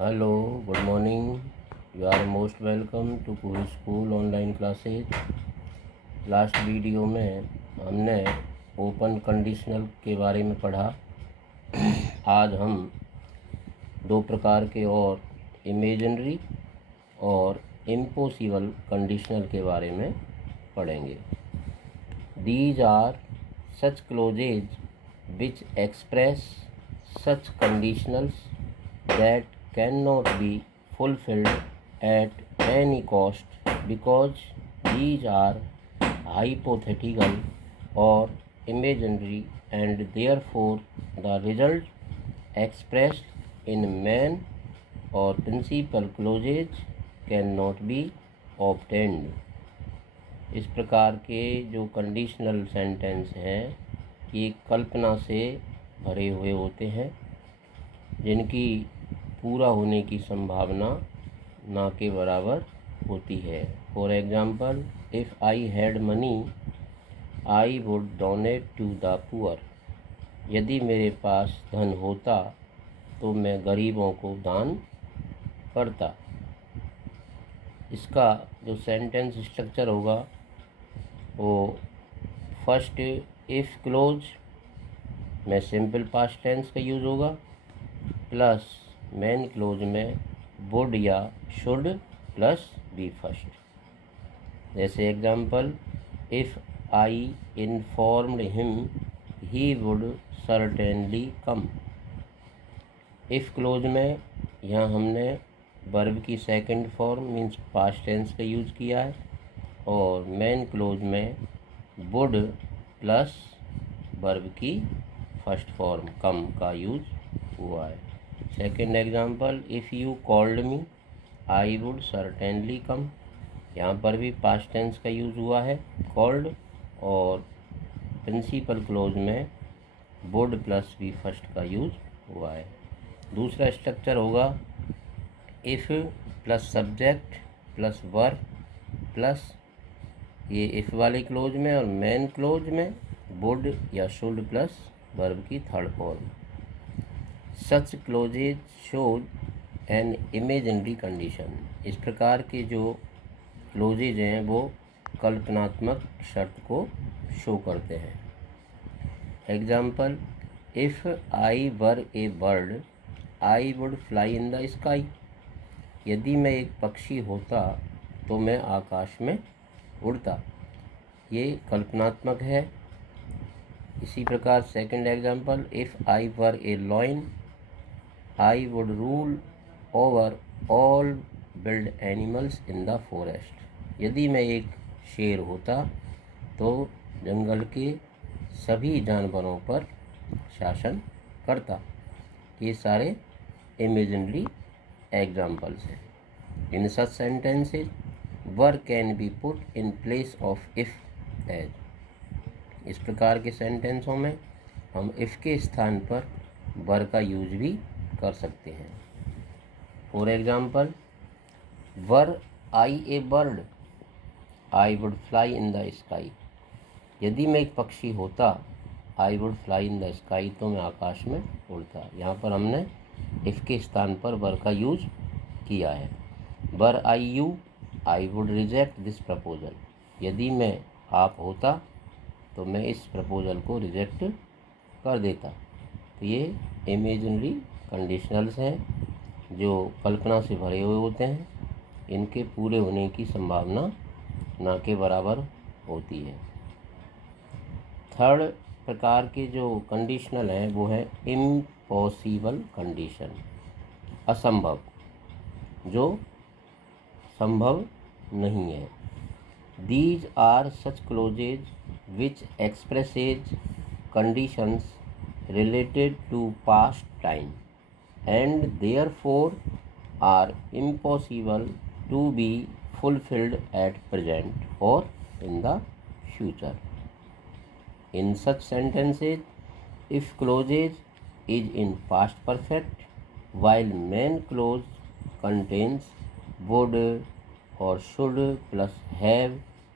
Hello, good morning. You are most welcome to Puri school online classes. Last video में हमने open conditional के बारे में पढ़ा। आज हम दो प्रकार के और इमेजिनरी और इम्पॉसिबल कंडीशनल के बारे में पढ़ेंगे। These are such clauses which express such conditionals that cannot be fulfilled at any cost because these are hypothetical or imaginary and therefore the result expressed in main or principal clauses cannot be obtained। इस प्रकार के जो conditional sentence हैं ये कल्पना से भरे हुए होते हैं जिनकी पूरा होने की संभावना ना के बराबर होती है। For example, if I had money I would donate to the poor. यदि मेरे पास धन होता तो मैं गरीबों को दान करता। इसका जो सेंटेंस स्ट्रक्चर होगा वो फर्स्ट इफ़ क्लोज में सिंपल पास्ट टेंस का यूज़ होगा प्लस मेन क्लोज में वुड या शुड प्लस बी फर्स्ट। जैसे example, if I informed him he would certainly come. If clause में यहाँ हमने वर्ब की second form means past tense का यूज़ किया है और मेन क्लोज में वुड प्लस वर्ब की फर्स्ट फॉर्म कम का यूज हुआ है। Second example, if you called me I would certainly कम। यहाँ पर भी पास्ट टेंस का यूज़ हुआ है कॉल्ड और प्रिंसिपल क्लोज में वुड प्लस बी फर्स्ट का यूज हुआ है। दूसरा स्ट्रक्चर होगा if plus subject plus verb plus ये इफ़ वाले क्लोज में और मेन क्लोज में वुड या शुड प्लस वर्ब की third form. Such clauses shows an imaginary condition. इस प्रकार के जो क्लोजेज हैं वो कल्पनात्मक शर्त को शो करते हैं। Example, if I were A bird I would fly in the sky. यदि मैं एक पक्षी होता तो मैं आकाश में उड़ता। ये कल्पनात्मक है। इसी प्रकार second example, if I were a lion I would rule over all wild animals in the forest. यदि मैं एक शेर होता तो जंगल के सभी जानवरों पर शासन करता। ये सारे इमेजिनरी एग्जाम्पल्स हैं। In such sentences were can be put in place of if as. इस प्रकार के सेंटेंसों में हम इफ़ के स्थान पर वर का यूज भी कर सकते हैं। For example, were I A bird I would fly in the sky. यदि मैं एक पक्षी होता I would fly in the sky तो मैं आकाश में उड़ता। यहाँ पर हमने इफ़ के स्थान पर वर का यूज किया है। Were I you I would reject this proposal. यदि मैं आप होता तो मैं इस प्रपोजल को रिजेक्ट कर देता। तो ये इमेजिनरी कंडीशनल्स हैं जो कल्पना से भरे हुए होते हैं। इनके पूरे होने की संभावना ना के बराबर होती है। थर्ड प्रकार के जो कंडीशनल हैं वो है इम्पॉसिबल कंडीशन, असंभव, जो संभव नहीं है। These are such clauses which expresses conditions related to past time and therefore are impossible to be fulfilled at present or in the future. In such sentences, if clauses is in past perfect while main clause contains would और should plus have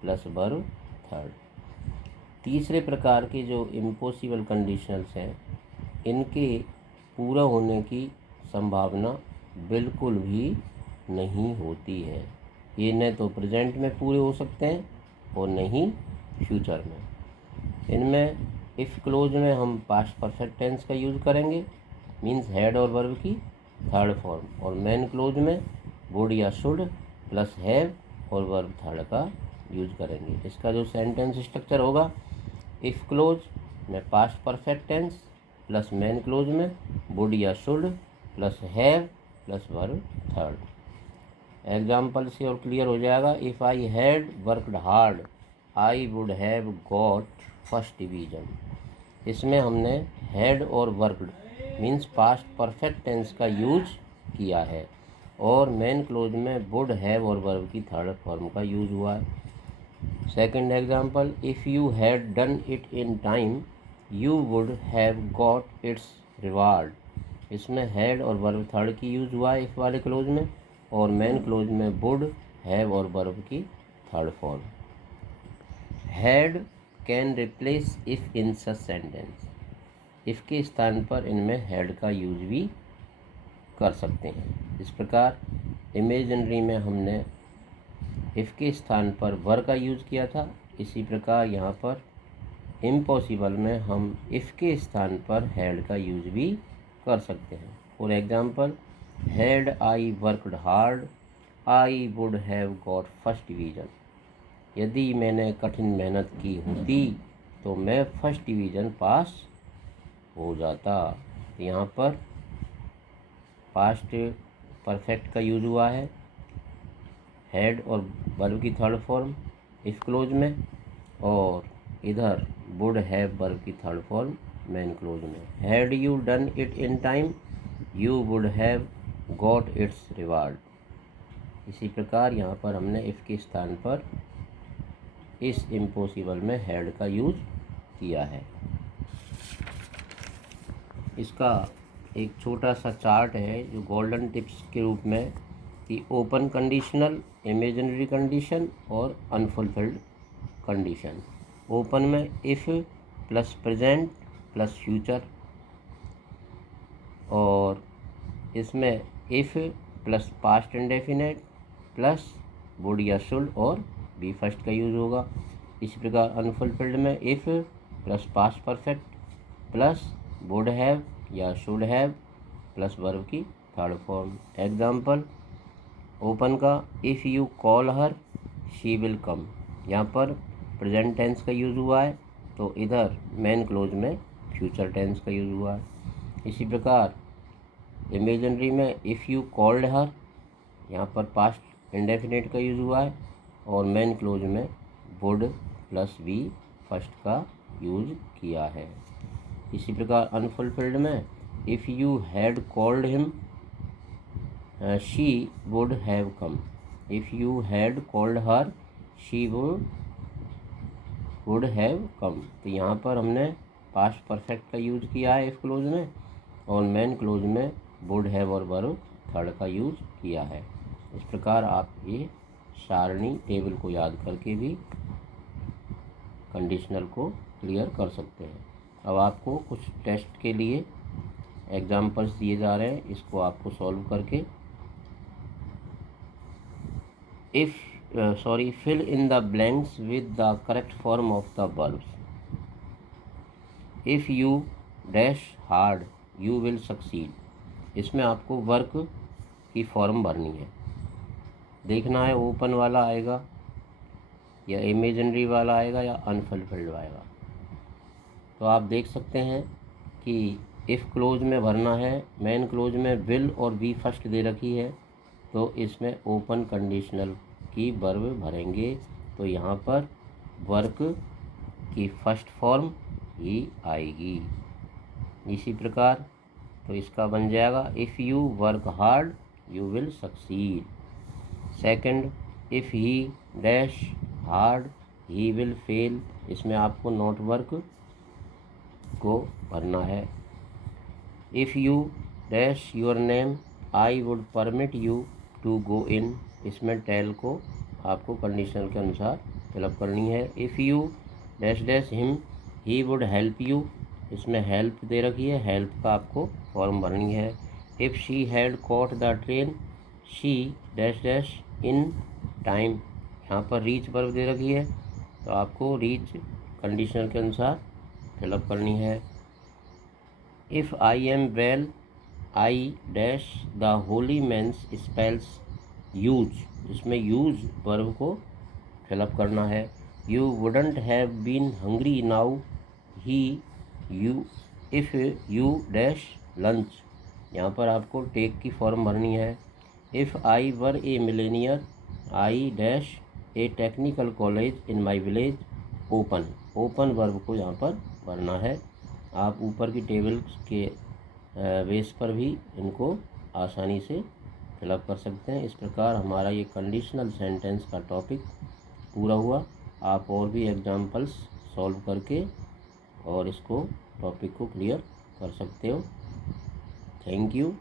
plus verb third. तीसरे प्रकार के जो impossible conditionals हैं इनके पूरा होने की संभावना बिल्कुल भी नहीं होती है। ये न तो प्रेजेंट में पूरे हो सकते हैं और न ही फ्यूचर में। इनमें इफ़ क्लोज में हम पास्ट परफेक्ट टेंस का यूज़ करेंगे, मीन्स हैड और वर्ब की थर्ड फॉर्म, और मेन क्लोज में वुड या शुड प्लस हैव और वर्ब थर्ड का यूज करेंगे। इसका जो सेंटेंस स्ट्रक्चर होगा, इफ़ क्लोज में past perfect tens plus main clause में वुड या should plus have plus verb third. Example से और क्लियर हो जाएगा। If I had worked hard I would have got first division. इसमें हमने हैड और worked means past perfect tense का यूज किया है, और मेन क्लोज में वुड हैव और वर्ब की थर्ड फॉर्म का यूज हुआ है। Second example, if you had done it in time you would have got its reward. इसमें हैड और वर्ब थर्ड की यूज हुआ है इफ वाले क्लोज में, और मेन क्लोज में वुड हैव और वर्ब की third form. Had can replace if in such sentence. If के स्थान पर इनमें हैड का यूज भी कर सकते हैं। इस प्रकार इमेजिनरी में हमने इफ़ के स्थान पर वर का यूज़ किया था, इसी प्रकार यहाँ पर इम्पॉसिबल में हम इफ़ के स्थान पर हैड का यूज भी कर सकते हैं। For example, had I worked hard I would have got first division. यदि मैंने कठिन मेहनत की होती तो मैं फर्स्ट डिवीज़न पास हो जाता। तो यहाँ पर पास्ट परफेक्ट का यूज हुआ है हैड और वर्ब की थर्ड फॉर्म इफ क्लोज में, और इधर वुड हैव वर्ब की थर्ड फॉर्म मेन क्लोज में। Had you done it in time you would have got its reward. इसी प्रकार यहाँ पर हमने इफ़ के स्थान पर इस इम्पॉसिबल में हैड का यूज किया है। इसका एक छोटा सा चार्ट है जो गोल्डन टिप्स के रूप में, कि ओपन कंडीशनल, इमेजिनरी कंडीशन और अनफुलफिल्ड कंडीशन। ओपन में if plus present plus future, और इसमें if plus past indefinite plus would या शुड और बी फर्स्ट का यूज होगा। इसी प्रकार अनफुलफिल्ड में if plus past perfect plus would have या शुड हैव प्लस वर्ब की थर्ड फॉर्म। एग्जाम्पल ओपन का, if you call her she will come. यहाँ पर प्रेजेंट टेंस का यूज़ हुआ है, तो इधर मेन क्लोज में फ्यूचर टेंस का यूज़ हुआ है। इसी प्रकार इमेजिनरी में इफ़ यू कॉल्ड हर, यहाँ पर पास्ट इंडेफिनेट का यूज़ हुआ है, और मेन क्लोज में वुड प्लस बी फर्स्ट का यूज किया है। इसी प्रकार अनफुलफिल्ड में if you had called him she would have come. If you had called her she would have come. तो यहाँ पर हमने पास्ट परफेक्ट का यूज किया है इफ क्लोज में, और मेन क्लोज में वुड हैव और वर्ब थर्ड का यूज किया है। इस प्रकार आप ये सारणी टेबल को याद करके भी कंडीशनल को क्लियर कर सकते हैं। अब आपको कुछ टेस्ट के लिए एग्जाम्पल्स दिए जा रहे हैं, इसको आपको सॉल्व करके fill in the blanks with the correct form of the verbs. If you dash hard you will succeed। इसमें आपको वर्क की फॉर्म भरनी है। देखना है ओपन वाला आएगा या इमेजिनरी वाला आएगा या अनफुलफिल्ड आएगा। तो आप देख सकते हैं कि इफ़ क्लोज में भरना है, मेन क्लोज में विल और बी फर्स्ट दे रखी है, तो इसमें ओपन कंडीशनल की वर्ब भरेंगे। तो यहाँ पर वर्क की फर्स्ट फॉर्म ही आएगी। इसी प्रकार तो इसका बन जाएगा if you work hard you will succeed. Second, if he dash hard he will fail. इसमें आपको नॉट वर्क को भरना है। If you dash your name I would permit you to go in. इसमें टेल को आपको कंडीशनल के अनुसार फिलअप करनी है। If you dash dash him he would help you. इसमें हेल्प दे रखी है, हेल्प का आपको फॉर्म भरनी है। If she had caught the train she dash dash in time. यहाँ पर रीच वर्ब दे रखी है तो आपको रीच कंडीशनल के अनुसार फिलअप करनी है। If I am well I dash the holy man's spells use, इसमें यूज वर्ब को फिलअप करना है। You wouldn't have been hungry now he you if you dash lunch, यहाँ पर आपको टेक की फॉर्म भरनी है। If I were a millionaire I dash a technical college in my village open, open verb को यहाँ पर भरना है। आप ऊपर की टेबल के बेस पर भी इनको आसानी से फिलअप कर सकते हैं। इस प्रकार हमारा ये कंडीशनल सेंटेंस का टॉपिक पूरा हुआ। आप और भी एग्जाम्पल्स सॉल्व करके और इसको टॉपिक को क्लियर कर सकते हो। Thank you.